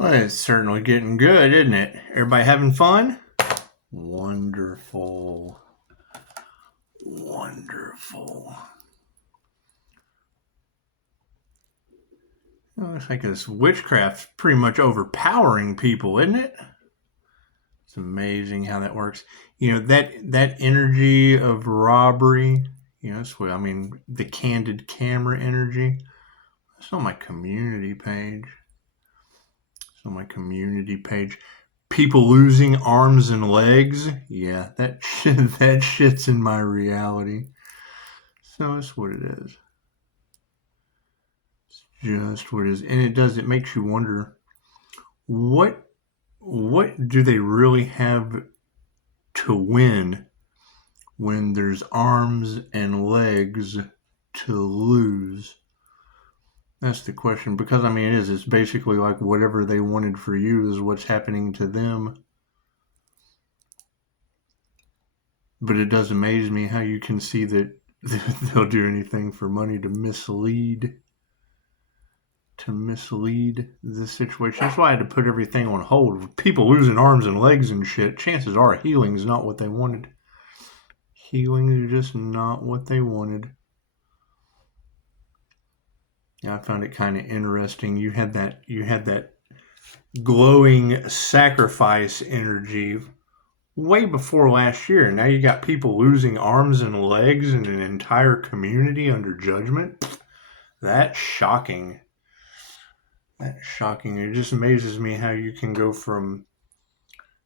Well, it's certainly getting good, isn't it? Everybody having fun? Wonderful. Wonderful. Well, looks like this witchcraft's pretty much overpowering people, isn't it? It's amazing how that works. You know, that energy of robbery, that's what I mean, the candid camera energy. It's on my community page. People losing arms and legs. Yeah, that shit's in my reality. So that's what it is. It's just what it is. And it makes you wonder, what do they really have to win when there's arms and legs to lose? That's the question, because I mean, it's basically like whatever they wanted for you is what's happening to them. But it does amaze me how you can see that they'll do anything for money to mislead the situation. That's why I had to put everything on hold. People losing arms and legs and shit, chances are healing is not what they wanted. Healing is just not what they wanted. Yeah, I found it kind of interesting. You had that glowing sacrifice energy way before last year. Now you got people losing arms and legs and an entire community under judgment. That's shocking. It just amazes me how you can go from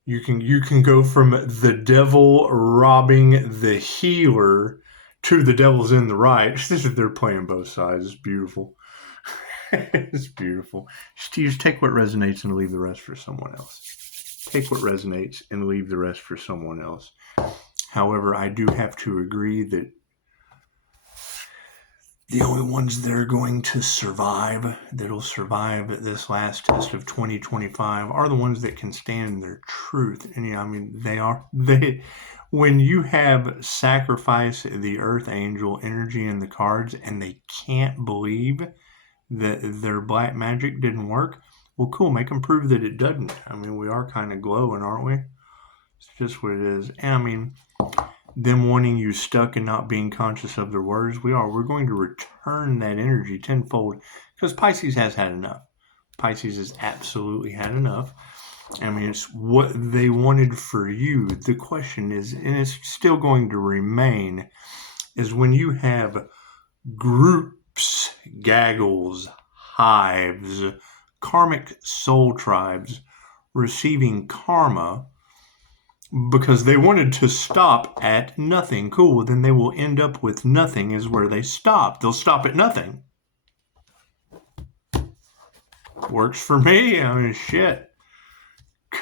the devil robbing the healer to the devil's in the right. They're playing both sides. It's beautiful. It's beautiful. Just take what resonates and leave the rest for someone else. Take what resonates and leave the rest for someone else. However, I do have to agree that the only ones that are going to survive, that'll survive this last test of 2025, are the ones that can stand their truth. And I mean, when you have sacrifice the earth angel energy in the cards and they can't believe that their black magic didn't work, well, cool, make them prove that it doesn't. I mean, we are kind of glowing, aren't we? It's just what it is. And I mean, them wanting you stuck and not being conscious of their words, we're going to return that energy tenfold, because Pisces has had enough. Pisces has absolutely had enough. I mean, it's what they wanted for you. The question is, and it's still going to remain, is when you have groups, gaggles, hives, karmic soul tribes receiving karma because they wanted to stop at nothing. Cool, then they will end up with nothing is where they stop. They'll stop at nothing. Works for me. I mean, shit.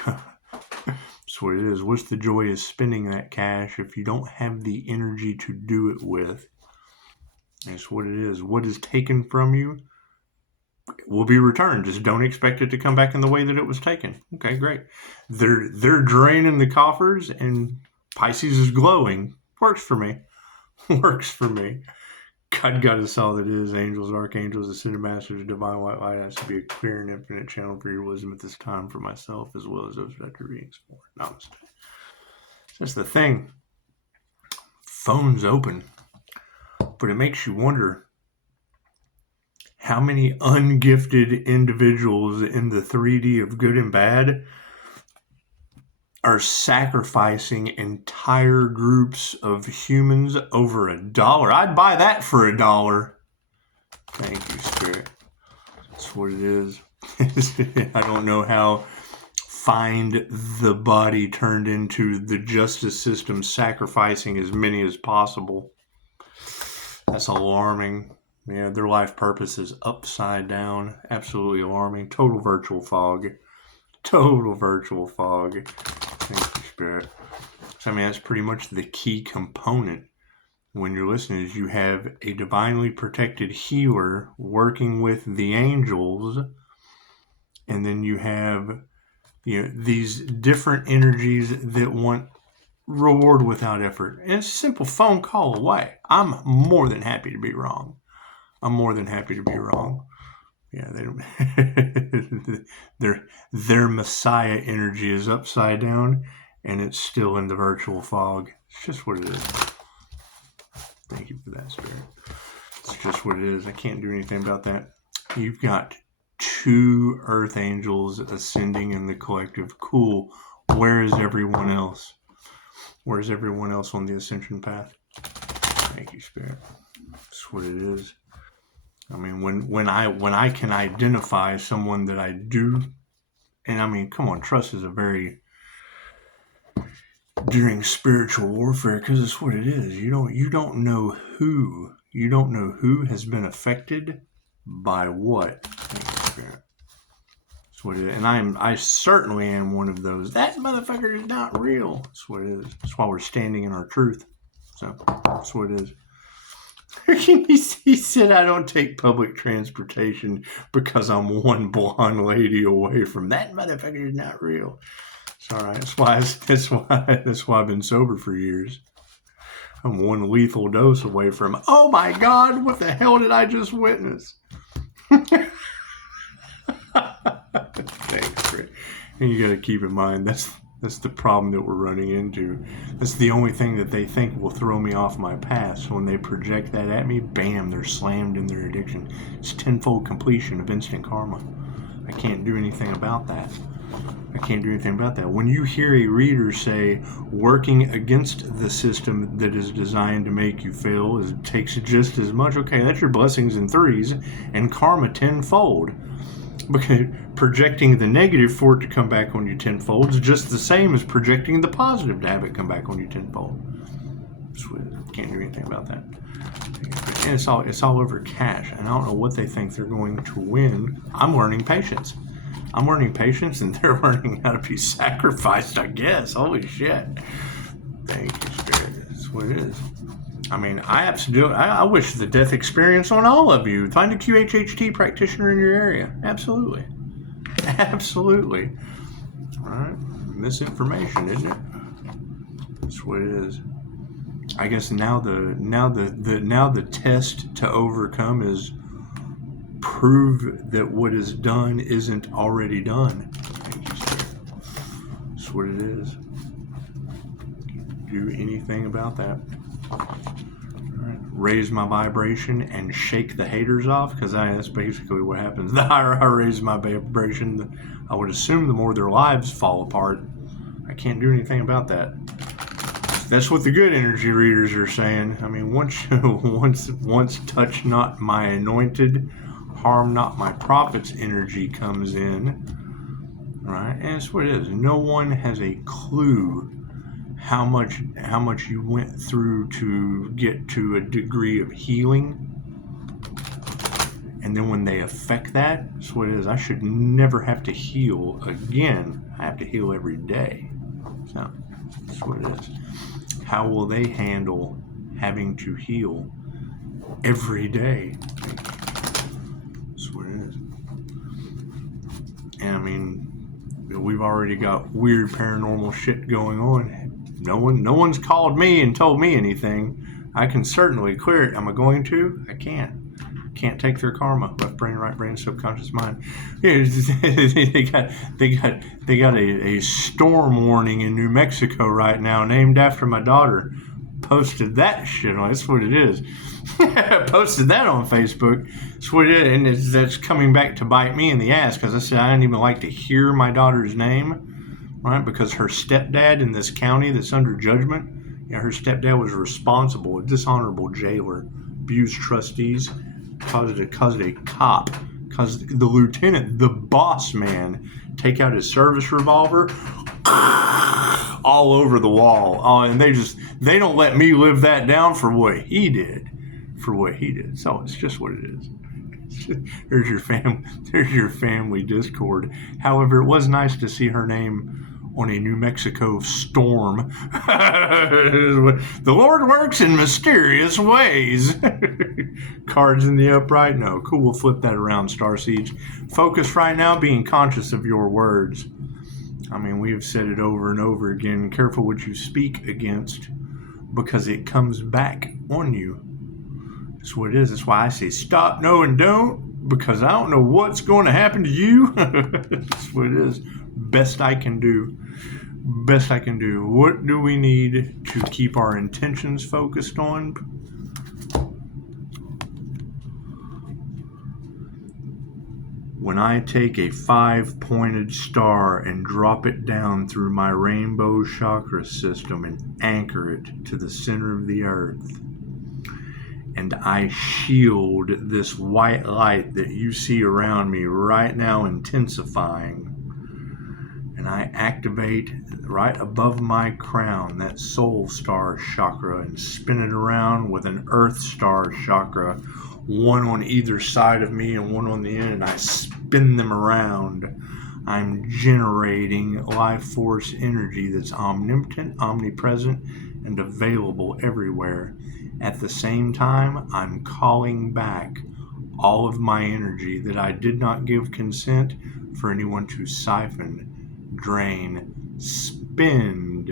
That's what it is. What's the joy of spending that cash if you don't have the energy to do it with? That's what it is. What is taken from you will be returned. Just don't expect it to come back in the way that it was taken. Okay, great. They're draining the coffers and Pisces is glowing. Works for me. Works for me. God Goddess all that is, angels, archangels, ascended masters, divine white light, has to be a clear and infinite channel for your wisdom at this time for myself as well as those vector readings for. Namaste. That's the thing. Phone's open. But it makes you wonder how many ungifted individuals in the 3D of good and bad are sacrificing entire groups of humans over $1. I'd buy that for $1. Thank you, Spirit. That's what it is. I don't know how find the body turned into the justice system sacrificing as many as possible. That's alarming. Yeah, their life purpose is upside down. Absolutely alarming. Total virtual fog. Total virtual fog. Thank you, Spirit. So, I mean, that's pretty much the key component when you're listening is you have a divinely protected healer working with the angels, and then you have, these different energies that want reward without effort. And it's a simple phone call away. I'm more than happy to be wrong. Yeah, they don't. their Messiah energy is upside down and it's still in the virtual fog. It's just what it is. Thank you for that, Spirit. It's just what it is. I can't do anything about that. You've got 2 Earth Angels ascending in the collective. Cool. Where is everyone else? Where's everyone else on the ascension path? Thank you, Spirit. That's what it is. I mean, when I can identify someone that I do, and I mean, come on, trust is a very during spiritual warfare, because it's what it is. You don't know who has been affected by what. Thank you, Spirit. That's what it is. And I certainly am one of those. That motherfucker is not real. That's what it is. That's why we're standing in our truth. So that's what it is. He said, I don't take public transportation because I'm one blonde lady away from that motherfucker is not real. It's all right. That's why I've been sober for years. I'm one lethal dose away from, oh my God, what the hell did I just witness? Thanks, Rick. And you got to keep in mind, that's the problem that we're running into. That's the only thing that they think will throw me off my path. So when they project that at me, bam, they're slammed in their addiction. It's tenfold completion of instant karma. I can't do anything about that. When you hear a reader say, working against the system that is designed to make you fail takes just as much, okay, that's your blessings in threes and karma tenfold. Because projecting the negative for it to come back on you tenfold is just the same as projecting the positive to have it come back on you tenfold. Can't do anything about that. And it's all over cash. And I don't know what they think they're going to win. I'm learning patience. And they're learning how to be sacrificed, I guess. Holy shit. Thank you, Spirit. That's what it is. I mean, I wish the death experience on all of you. Find a QHHT practitioner in your area. Absolutely. All right. Misinformation, isn't it? That's what it is. I guess now the test to overcome is prove that what is done isn't already done. Thank you, Spirit. That's what it is. Can't do anything about that. Right. Raise my vibration and shake the haters off, because that's basically what happens. The higher I raise my vibration, I would assume the more their lives fall apart. I can't do anything about that. That's what the good energy readers are saying. I mean, once touch not my anointed, harm not my prophets energy comes in, right? And that's what it is. No one has a clue how much you went through to get to a degree of healing. And then when they affect that, that's what it is. I should never have to heal again. I have to heal every day. So that's what it is. How will they handle having to heal every day? That's what it is. And I mean, we've already got weird paranormal shit going on. No one's called me and told me anything. I can certainly clear it. Am I going to? I can't. Can't take their karma. Left brain, right brain, subconscious mind. They got a storm warning in New Mexico right now, named after my daughter. Posted that shit on. That's what it is. Posted that on Facebook. That's what it is, and that's coming back to bite me in the ass, because I said I didn't even like to hear my daughter's name. Right, because her stepdad in this county that's under judgment, her stepdad was responsible, a dishonorable jailer, abused trustees, caused a cop, caused the lieutenant, the boss man, take out his service revolver, all over the wall. And they don't let me live that down for what he did. So it's just what it is. There's your family discord. However, it was nice to see her name on a New Mexico storm. The Lord works in mysterious ways. Cards in the upright. No, cool. We'll flip that around, Starsiege. Focus right now, being conscious of your words. I mean, we have said it over and over again. Careful what you speak against, because it comes back on you. That's what it is. That's why I say stop, no, and don't. because I don't know what's going to happen to you. That's what it is. Best I can do. Best I can do. What do we need to keep our intentions focused on? When I take a 5-pointed star and drop it down through my rainbow chakra system and anchor it to the center of the earth, and I shield this white light that you see around me right now intensifying, and I activate right above my crown that soul star chakra and spin it around with an earth star chakra, one on either side of me and one on the end, and I spin them around. I'm generating life force energy that's omnipotent, omnipresent, and available everywhere. At the same time, I'm calling back all of my energy that I did not give consent for anyone to siphon, drain, spend,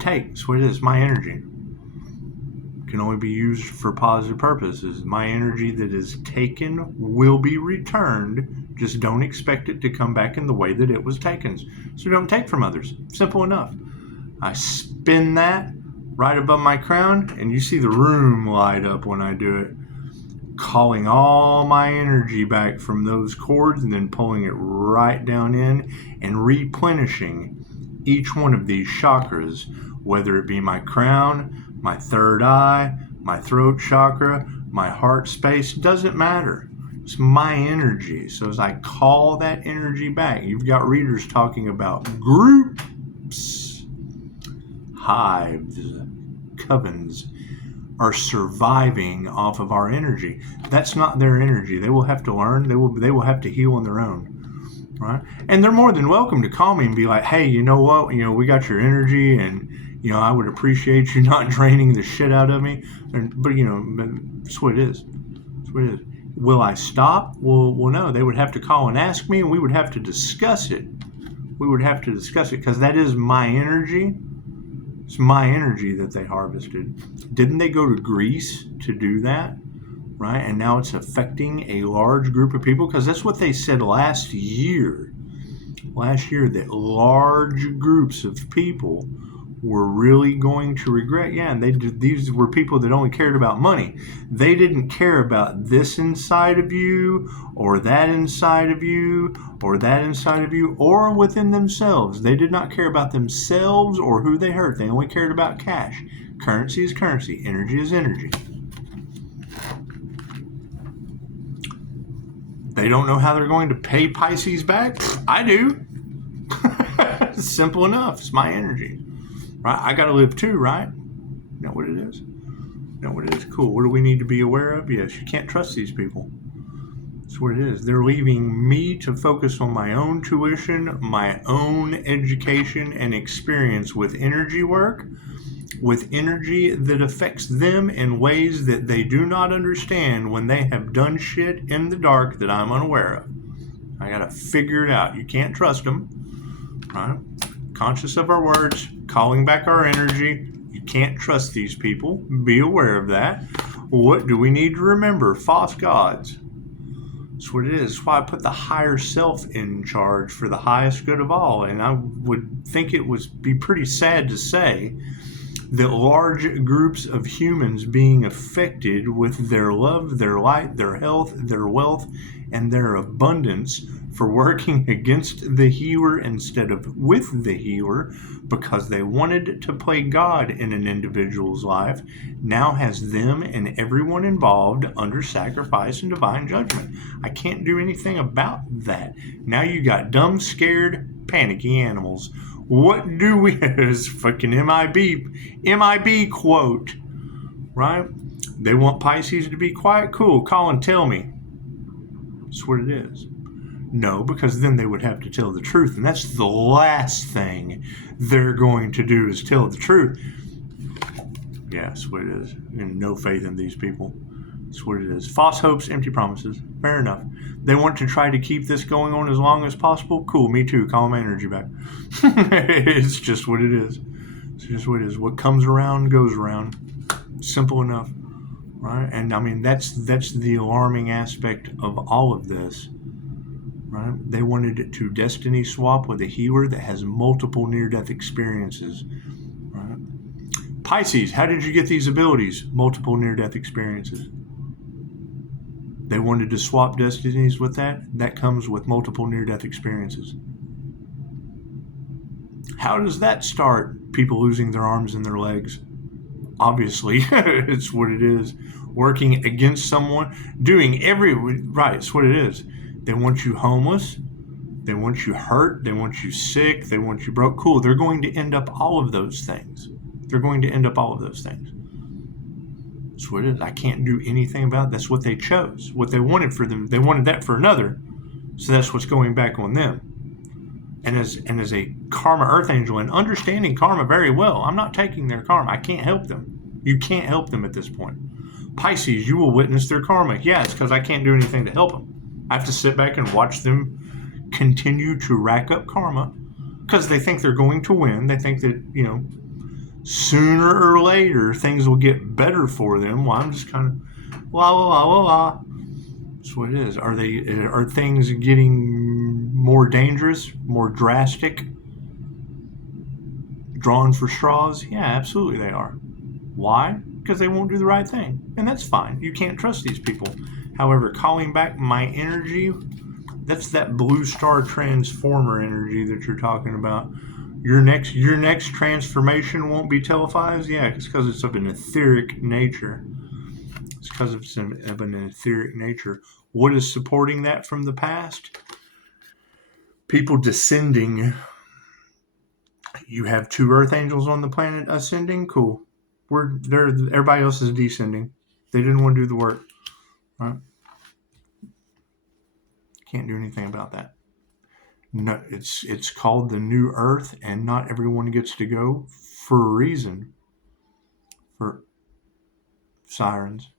take. That's what it is. My energy can only be used for positive purposes. My energy that is taken will be returned. Just don't expect it to come back in the way that it was taken. So don't take from others. Simple enough. I spin that right above my crown, and you see the room light up when I do it, calling all my energy back from those cords and then pulling it right down in and replenishing each one of these chakras, whether it be my crown, my third eye, my throat chakra, my heart space, doesn't matter. It's my energy. So as I call that energy back, you've got readers talking about groups, hives, covens are surviving off of our energy. That's not their energy. They will have to learn. They will have to heal on their own, right? And they're more than welcome to call me and be like, hey, you know what? We got your energy, and I would appreciate you not draining the shit out of me. But that's what it is. That's what it is. Will I stop? Well, no. They would have to call and ask me, and we would have to discuss it. We would have to discuss it because that is my energy. It's my energy that they harvested. Didn't they go to Greece to do that? Right? And now it's affecting a large group of people, because that's what they said last year. That large groups of people were really going to regret. Yeah, and these were people that only cared about money. They didn't care about this inside of you, or that inside of you, or that inside of you, or within themselves. They did not care about themselves or who they hurt. They only cared about cash. Currency is currency. Energy is energy. They don't know how they're going to pay Pisces back? I do. Simple enough. It's my energy. Right? I got to live too, right? You know what it is? Cool. What do we need to be aware of? Yes, you can't trust these people. That's what it is. They're leaving me to focus on my own tuition, my own education and experience with energy work, with energy that affects them in ways that they do not understand when they have done shit in the dark that I'm unaware of. I got to figure it out. You can't trust them. Right? Conscious of our words, calling back our energy. You can't trust these people. Be aware of that. What do we need to remember? False gods. That's what it is. That's why I put the higher self in charge for the highest good of all. And I would think it would be pretty sad to say that large groups of humans being affected with their love, their light, their health, their wealth, and their abundance for working against the healer instead of with the healer because they wanted to play God in an individual's life, now has them and everyone involved under sacrifice and divine judgment. I can't do anything about that. Now you got dumb, scared, panicky animals. What do we, as fucking MIB quote, right? They want Pisces to be quiet? Cool, call and tell me. That's what it is. No, because then they would have to tell the truth, and that's the last thing they're going to do is tell the truth. Yeah, that's what it is. And no faith in these people. That's what it is. False hopes, empty promises. Fair enough. They want to try to keep this going on as long as possible. Cool, me too. Call my energy back. It's just what it is. It's just what it is. What comes around goes around. Simple enough. right? And I mean, that's the alarming aspect of all of this, right? They wanted it to destiny swap with a healer that has multiple near-death experiences, right? Pisces, how did you get these abilities? Multiple near-death experiences. They wanted to swap destinies with that. That comes with multiple near-death experiences. How does that start? People losing their arms and their legs. Obviously, it's what it is. Working against someone, doing right, it's what it is. They want you homeless. They want you hurt. They want you sick. They want you broke. Cool. They're going to end up all of those things. They're going to end up all of those things. That's what it is. I can't do anything about it. That's what they chose. What they wanted for them. They wanted that for another. So that's what's going back on them. And as a karma earth angel and understanding karma very well, I'm not taking their karma. I can't help them. You can't help them at this point. Pisces, you will witness their karma. Yeah, it's because I can't do anything to help them. I have to sit back and watch them continue to rack up karma because they think they're going to win. They think that, sooner or later things will get better for them. Well, I'm just kind of la la la la la. That's what it is. Are things getting more dangerous, more drastic, drawn for straws? Yeah, absolutely they are. Why? Because they won't do the right thing. And that's fine. You can't trust these people. However, calling back my energy, that's that blue star transformer energy that you're talking about. Your next transformation won't be televised? Yeah, it's because it's of an etheric nature. It's because it's of an etheric nature. What is supporting that from the past? People descending. You have 2 earth angels on the planet ascending. Cool. Everybody else is descending. They didn't want to do the work. Right? Can't do anything about that. No, it's called the New Earth, and not everyone gets to go for a reason. For sirens.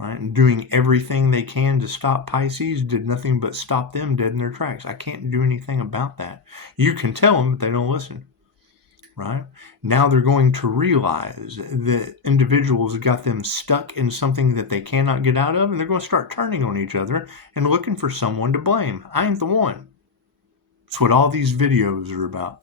Right? And doing everything they can to stop Pisces did nothing but stop them dead in their tracks. I can't do anything about that. You can tell them, but they don't listen. Right? Now they're going to realize that individuals got them stuck in something that they cannot get out of, and they're going to start turning on each other and looking for someone to blame. I ain't the one. That's what all these videos are about.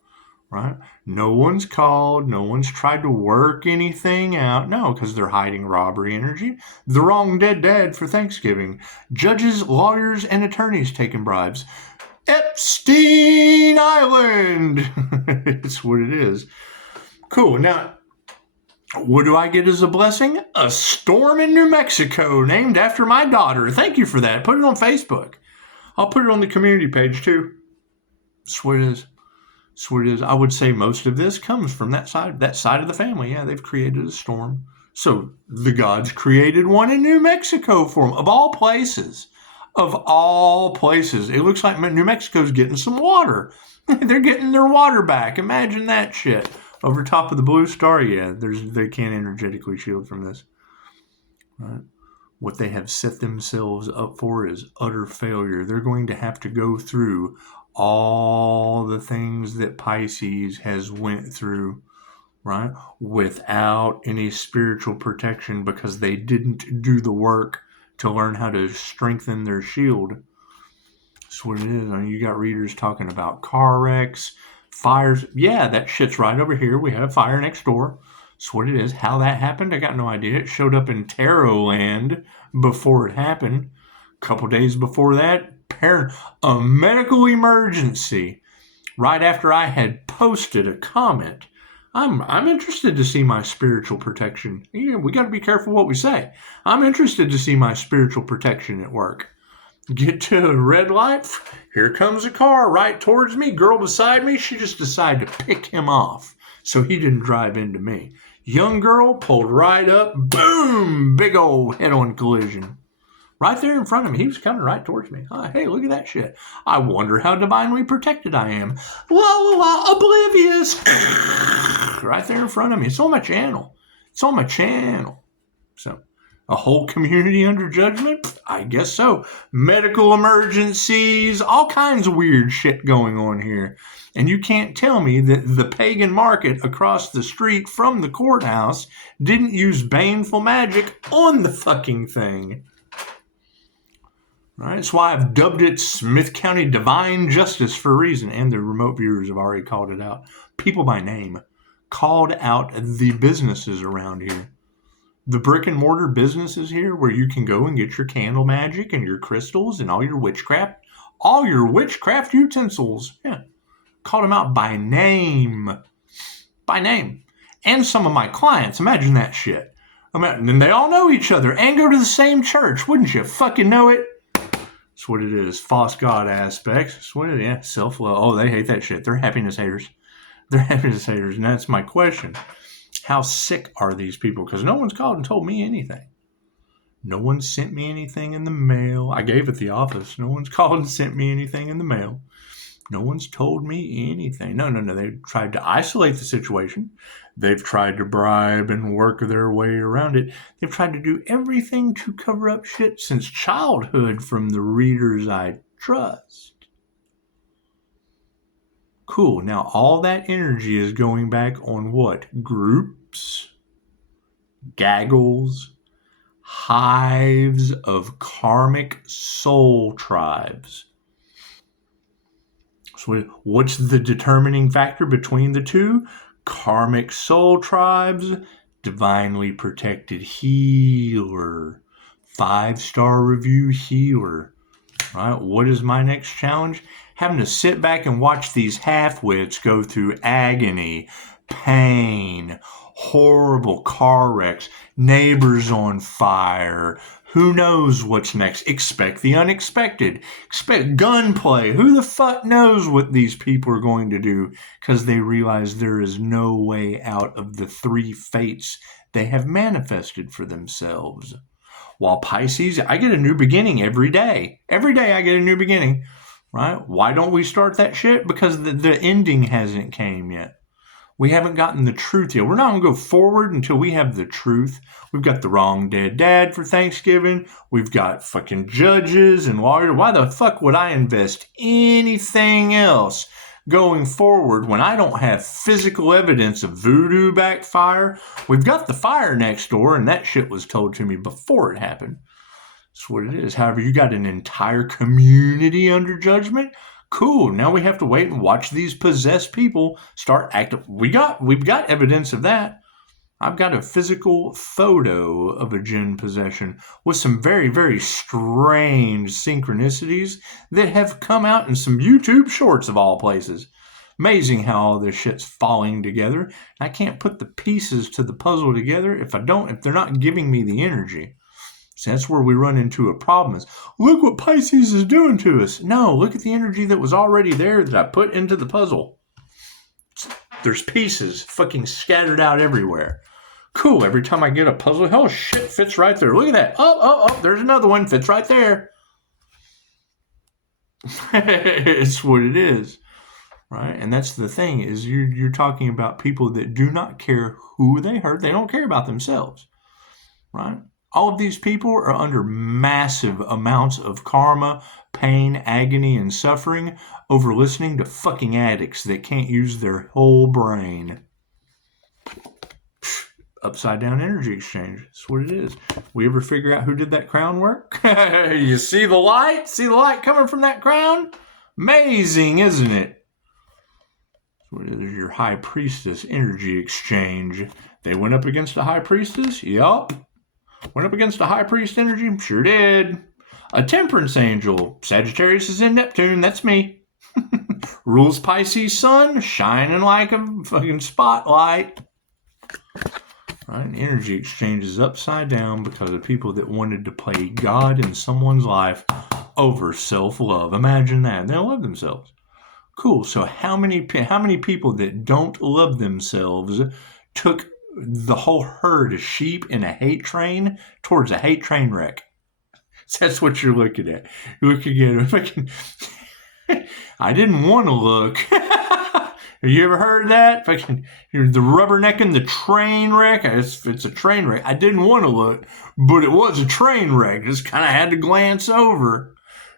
Right? No one's called. No one's tried to work anything out. No, because they're hiding robbery energy. The wrong dead dad for Thanksgiving. Judges, lawyers, and attorneys taking bribes. Epstein Island. It's what it is. Cool. Now, what do I get as a blessing? A storm in New Mexico named after my daughter. Thank you for that. Put it on Facebook. I'll put it on the community page too. That's what it is. That's what it is. I would say most of this comes from that side of the family. Yeah, they've created a storm. So the gods created one in New Mexico for them, of all places. Of all places. It looks like New Mexico's getting some water. They're getting their water back. Imagine that shit. Over top of the blue star, yeah, they can't energetically shield from this. Right? What they have set themselves up for is utter failure. They're going to have to go through all the things that Pisces has went through, right? Without any spiritual protection because they didn't do the work to learn how to strengthen their shield. That's what it is. I mean, you got readers talking about car wrecks, fires. Yeah, that shit's right over here. We had a fire next door. That's what it is. How that happened, I got no idea. It showed up in Tarot land before it happened. A couple days before that, a medical emergency. Right after I had posted a comment. I'm interested to see my spiritual protection. Yeah, we got to be careful what we say. I'm interested to see my spiritual protection at work. Get to a red light. Here comes a car right towards me. Girl beside me, she just decided to pick him off so he didn't drive into me. Young girl pulled right up. Boom! Big old head-on collision. Right there in front of me. He was coming right towards me. Oh, hey, look at that shit. I wonder how divinely protected I am. La, la, la, oblivious. Right there in front of me. It's on my channel. So, A whole community under judgment? I guess so. Medical emergencies, all kinds of weird shit going on here. And you can't tell me that the pagan market across the street from the courthouse didn't use baneful magic on the fucking thing. Right? That's why I've dubbed it Smith County Divine Justice for a reason. And the remote viewers have already called it out. People by name called out the businesses around here. The brick and mortar businesses here where you can go and get your candle magic and your crystals and all your witchcraft utensils. Yeah. Called them out by name. By name. And some of my clients. Imagine that shit. And they all know each other and go to the same church. Wouldn't you fucking know it? That's what it is. False God aspects. That's what it is. Yeah. Self-love. Oh, they hate that shit. They're happiness haters. They're happiness haters. And that's my question. How sick are these people? Because no one's called and told me anything. No one sent me anything in the mail. I gave at the office. No one's called and sent me anything in the mail. No one's told me anything. No. They've tried to isolate the situation. They've tried to bribe and work their way around it. They've tried to do everything to cover up shit since childhood from the readers I trust. Cool. Now, all that energy is going back on what? Groups, gaggles, hives of karmic soul tribes. So what's the determining factor between the two? Karmic soul tribes, divinely protected healer, 5-star review healer. Right? What is my next challenge? Having to sit back and watch these half-wits go through agony, pain, horrible car wrecks, neighbors on fire. Who knows what's next? Expect the unexpected. Expect gunplay. Who the fuck knows what these people are going to do because they realize there is no way out of the 3 fates they have manifested for themselves. While Pisces, I get a new beginning every day. Every day I get a new beginning. Right? Why don't we start that shit? Because the ending hasn't came yet. We haven't gotten the truth yet. We're not going to go forward until we have the truth. We've got the wrong dead dad for Thanksgiving. We've got fucking judges and lawyers. Why the fuck would I invest anything else going forward when I don't have physical evidence of voodoo backfire? We've got the fire next door, and that shit was told to me before it happened. That's what it is. However, you got an entire community under judgment. Cool. Now we have to wait and watch these possessed people start acting. We've got evidence of that. I've got a physical photo of a jinn possession with some very, very strange synchronicities that have come out in some YouTube shorts of all places. Amazing how all this shit's falling together. I can't put the pieces to the puzzle together if they're not giving me the energy. So that's where we run into a problem is, look what Pisces is doing to us. No, look at the energy that was already there that I put into the puzzle. There's pieces fucking scattered out everywhere. Cool, every time I get a puzzle, oh shit, fits right there. Look at that. Oh, there's another one, fits right there. It's what it is. Right? And that's the thing is you're talking about people that do not care who they hurt. They don't care about themselves. Right? All of these people are under massive amounts of karma, pain, agony, and suffering over listening to fucking addicts that can't use their whole brain. Upside down energy exchange. That's what it is. We ever figure out who did that crown work? You see the light? See the light coming from that crown? Amazing, isn't it? What is your high priestess energy exchange? They went up against a high priestess? Yup. Went up against a high priest energy? Sure did. A temperance angel. Sagittarius is in Neptune. That's me. Rules Pisces sun. Shining like a fucking spotlight. Right? Energy exchange is upside down because of people that wanted to play God in someone's life over self-love. Imagine that. They don't love themselves. Cool. So how many people that don't love themselves took the whole herd of sheep in a hate train towards a hate train wreck? That's what you're looking at. You're looking at a fucking... I didn't want to look. you ever heard that? Fucking, the rubbernecking the train wreck. It's a train wreck. I didn't want to look, but it was a train wreck. Just kind of had to glance over.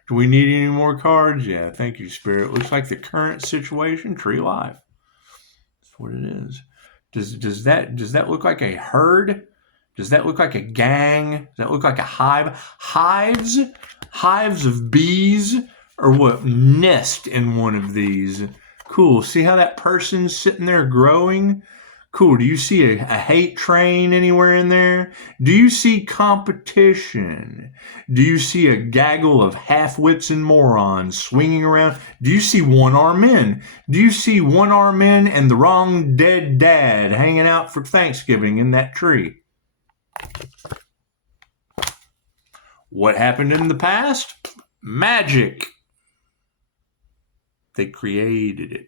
Do we need any more cards? Yeah, thank you, Spirit. Looks like the current situation, tree life. That's what it is. Does that look like a herd? Does that look like a gang? Does that look like a hive? Hives of bees, or what? Nest in one of these. Cool. See how that person's sitting there growing? Cool. Do you see a hate train anywhere in there? Do you see competition? Do you see a gaggle of half-wits and morons swinging around? Do you see one-armed men? Do you see one-armed men and the wrong dead dad hanging out for Thanksgiving in that tree? What happened in the past? Magic. They created it.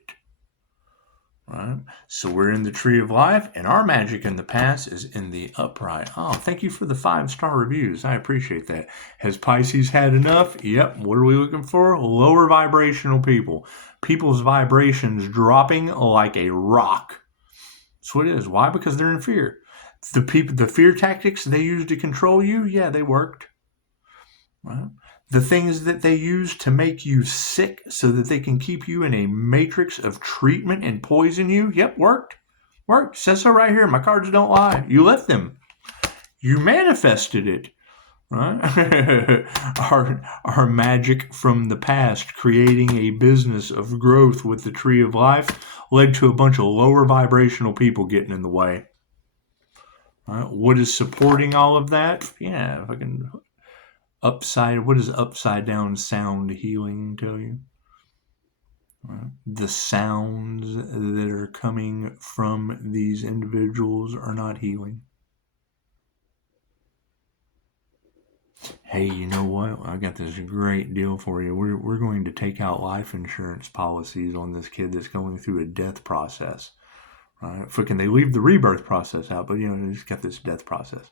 Right? So we're in the tree of life, and our magic in the past is in the upright. Oh, thank you for the 5-star reviews. I appreciate that. Has Pisces had enough? Yep. What are we looking for? Lower vibrational people. People's vibrations dropping like a rock. That's what it is. Why? Because they're in fear. The fear tactics they used to control you, yeah, they worked. Right? The things that they use to make you sick so that they can keep you in a matrix of treatment and poison you, yep, worked. Worked. Says so right here. My cards don't lie. You let them. You manifested it. Right? Our magic from the past, creating a business of growth with the tree of life, led to a bunch of lower vibrational people getting in the way. Right? What is supporting all of that? Yeah, if I can... what does upside down sound healing tell you? The sounds that are coming from these individuals are not healing. Hey, you know what? I got this great deal for you. We're going to take out life insurance policies on this kid that's going through a death process. Right? Freaking, they leave the rebirth process out, but he's got this death process.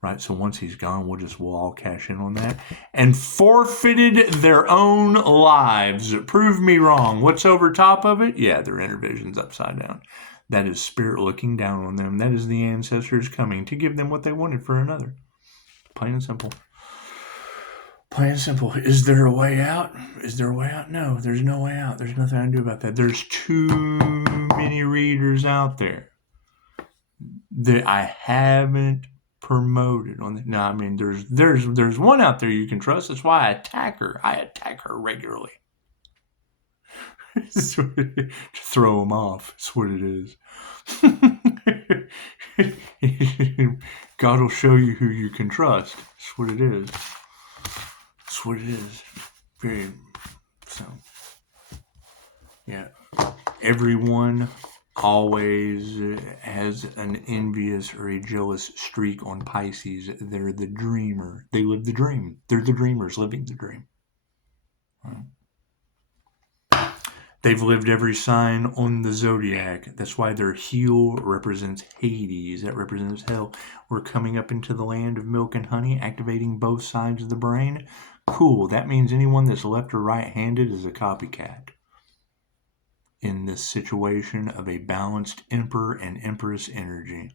Right, so once he's gone, we'll all cash in on that. And forfeited their own lives. Prove me wrong. What's over top of it? Yeah, their inner vision's upside down. That is spirit looking down on them. That is the ancestors coming to give them what they wanted for another. Plain and simple. Plain and simple. Is there a way out? Is there a way out? No, there's no way out. There's nothing I can do about that. There's too many readers out there that I haven't promoted on the, no, I mean there's one out there you can trust. That's why I attack her. I attack her regularly. To throw them off. That's what it is. God will show you who you can trust. That's what it is. That's what it is. Very so. Yeah. Everyone always has an envious or a jealous streak on Pisces. They're the dreamer. They live the dream. They're the dreamers living the dream. They've lived every sign on the zodiac. That's why their heel represents Hades. That represents hell. We're coming up into the land of milk and honey, activating both sides of the brain. Cool. That means anyone that's left or right-handed is a copycat in this situation of a balanced Emperor and Empress energy.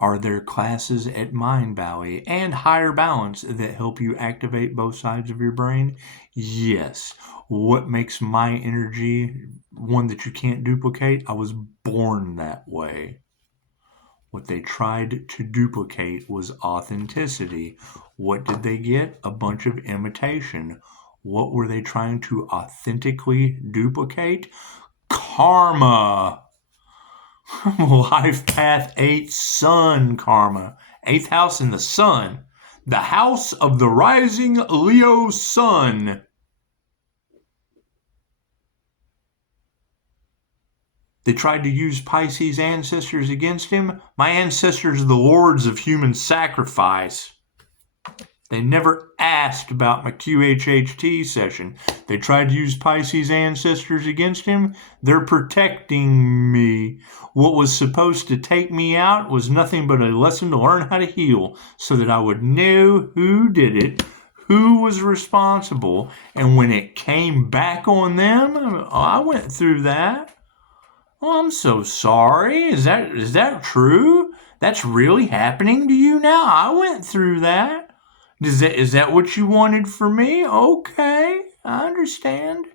Are there classes at Mind Valley and Higher Balance that help you activate both sides of your brain? Yes. What makes my energy one that you can't duplicate? I was born that way. What they tried to duplicate was authenticity. What did they get? A bunch of imitation. What were they trying to authentically duplicate? Karma. Life path 8 sun karma. 8th house in the sun. The house of the rising Leo sun. They tried to use Pisces ancestors against him. My ancestors are the lords of human sacrifice. They never asked about my QHHT session. They tried to use Pisces ancestors against him. They're protecting me. What was supposed to take me out was nothing but a lesson to learn how to heal so that I would know who did it, who was responsible, and when it came back on them, I went through that. Oh, I'm so sorry. Is that true? That's really happening to you now? I went through that. Is that what you wanted for me? Okay, I understand.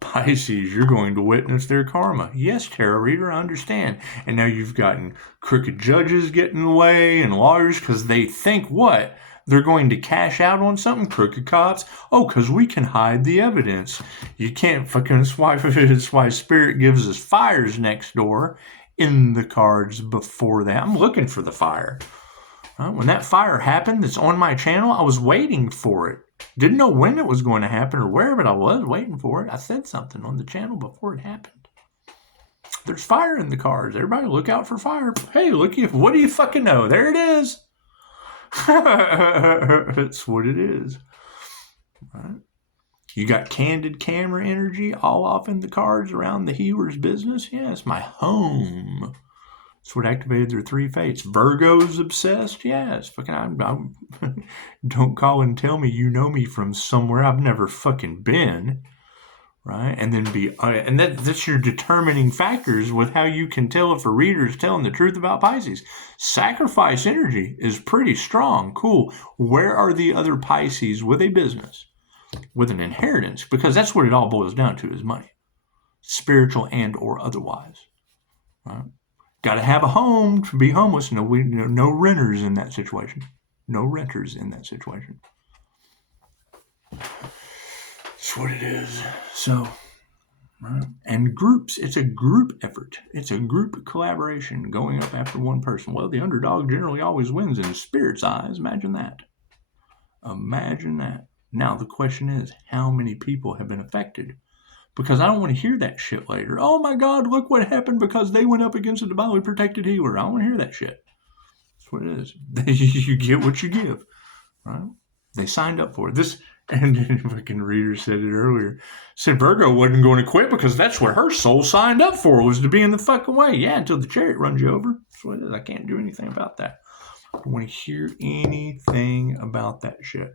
Pisces, you're going to witness their karma. Yes, tarot reader, I understand. And now you've gotten crooked judges getting in the way and lawyers because they think what? They're going to cash out on something? Crooked cops? Oh, because we can hide the evidence. You can't fucking, that's why Spirit gives us fires next door in the cards before that. I'm looking for the fire. When that fire happened that's on my channel, I was waiting for it. Didn't know when it was going to happen or where, but I was waiting for it. I said something on the channel before it happened. There's fire in the cards. Everybody look out for fire. Hey, what do you fucking know? There it is. That's what it is. Right? You got candid camera energy all off in the cards around the healer's business. Yeah, it's my home. That's what activated their 3 fates. Virgo's obsessed? Yes. Fucking, I'm don't call and tell me you know me from somewhere I've never fucking been. Right? And then that's your determining factors with how you can tell if a reader is telling the truth about Pisces. Sacrifice energy is pretty strong. Cool. Where are the other Pisces with a business? With an inheritance? Because that's what it all boils down to is money. Spiritual and or otherwise. Right? Got to have a home to be homeless. No renters in that situation. No renters in that situation. That's what it is. So, right. And groups. It's a group effort. It's a group collaboration going up after one person. Well, the underdog generally always wins in Spirit's eyes. Imagine that. Imagine that. Now, the question is, how many people have been affected? Because I don't want to hear that shit later. Oh my God, look what happened because they went up against a divinely protected healer. I don't want to hear that shit. That's what it is. You get what you give. Right? They signed up for it. This, and the fucking reader said it earlier. Said Virgo wasn't going to quit because that's what her soul signed up for, was to be in the fucking way. Yeah, until the chariot runs you over. That's what it is. I can't do anything about that. I don't want to hear anything about that shit.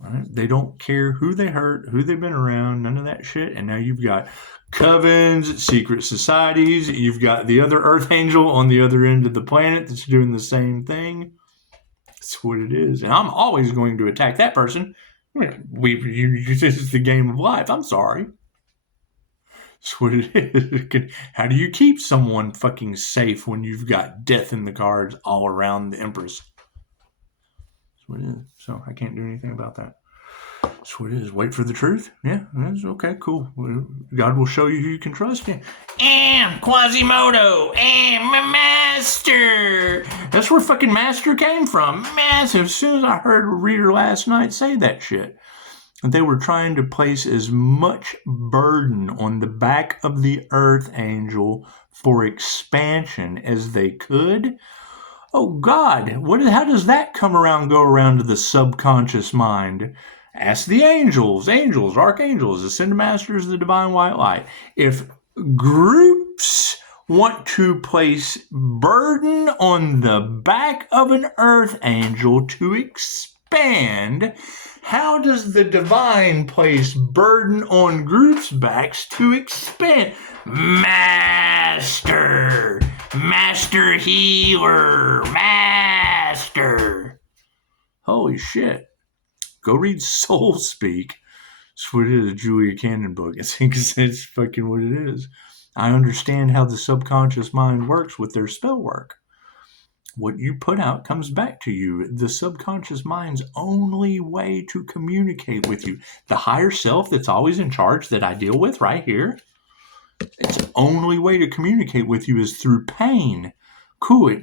Right? They don't care who they hurt, who they've been around, none of that shit. And now you've got covens, secret societies. You've got the other Archangel on the other end of the planet that's doing the same thing. That's what it is. And I'm always going to attack that person. This is the game of life. I'm sorry. That's what it is. How do you keep someone fucking safe when you've got death in the cards all around the Empress? That's what it is. So I can't do anything about that. That's what it is. Wait for the truth. Yeah, that's okay, cool. God will show you who you can trust. Yeah. Quasimodo. Master. That's where fucking Master came from. Massive. As soon as I heard a reader last night say that shit. They were trying to place as much burden on the back of the Earth Angel for expansion as they could. Oh God, how does that go around to the subconscious mind? Ask the angels, archangels, ascended masters of the divine white light. If groups want to place burden on the back of an earth angel to expand, how does the divine place burden on groups' backs to expand? Master healer, master. Holy shit. Go read Soul Speak. That's what it is, a Julia Cannon book. I think it's fucking what it is. I understand how the subconscious mind works with their spell work. What you put out comes back to you. The subconscious mind's only way to communicate with you. The higher self that's always in charge that I deal with right here, its only way to communicate with you is through pain. Cool.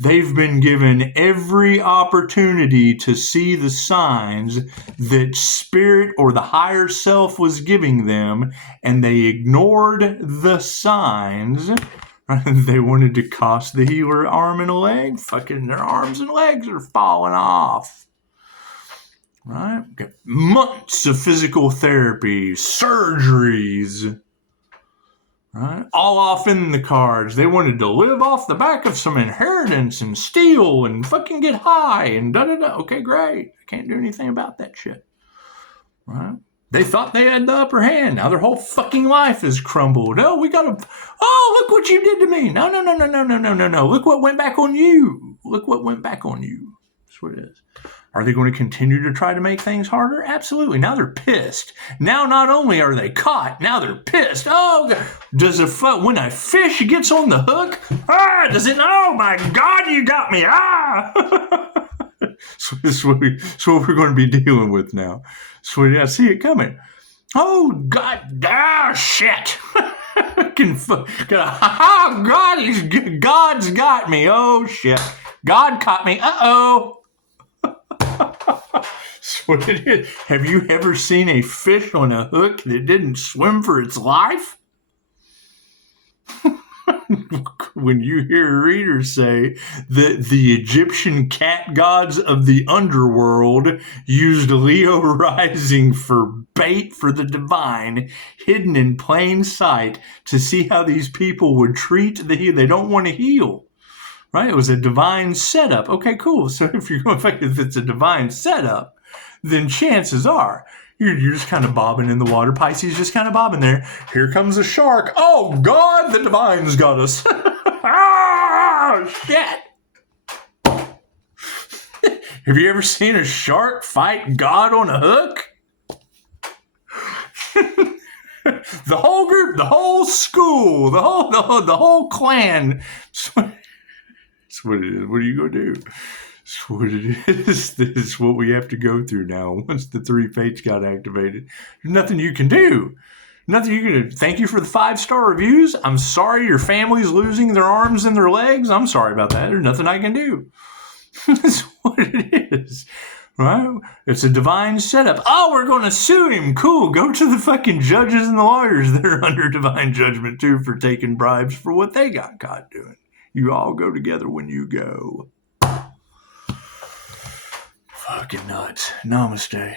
They've been given every opportunity to see the signs that Spirit or the higher self was giving them, and they ignored the signs. They wanted to cost the healer arm and a leg. Fucking their arms and legs are falling off. Right? Got months of physical therapy, surgeries. Right? All off in the cards. They wanted to live off the back of some inheritance and steal and fucking get high and da-da-da. Okay, great. I can't do anything about that shit. Right? They thought they had the upper hand. Now their whole fucking life is crumbled. Oh, look what you did to me. No. Look what went back on you. Look what went back on you. That's what it is. Are they going to continue to try to make things harder? Absolutely. Now they're pissed. Now not only are they caught, now they're pissed. Oh, when a fish gets on the hook, oh my God, you got me. So this is what we're going to be dealing with now. So I see it coming. Oh God, shit. God's got me. Oh shit. God caught me. Uh-oh. That's what it is. Have you ever seen a fish on a hook that didn't swim for its life? When you hear readers say that the Egyptian cat gods of the underworld used Leo rising for bait for the divine, hidden in plain sight, to see how these people would treat they don't want to heal. Right? It was a divine setup. Okay, cool. So if it's a divine setup, then chances are you're just kind of bobbing in the water. Pisces just kind of bobbing there. Here comes a shark. Oh, God, the divine's got us. Shit. Have you ever seen a shark fight God on a hook? The whole group, the whole school, the whole clan. That's what it is. What are you going to do? That's what it is. This is what we have to go through now. Once the 3 fates got activated, there's nothing you can do. Nothing you can do. Thank you for the 5-star reviews. I'm sorry your family's losing their arms and their legs. I'm sorry about that. There's nothing I can do. That's what it is. Right? It's a divine setup. Oh, we're going to sue him. Cool. Go to the fucking judges and the lawyers that are under divine judgment too for taking bribes for what they got caught doing. You all go together when you go. Fucking nuts. Namaste.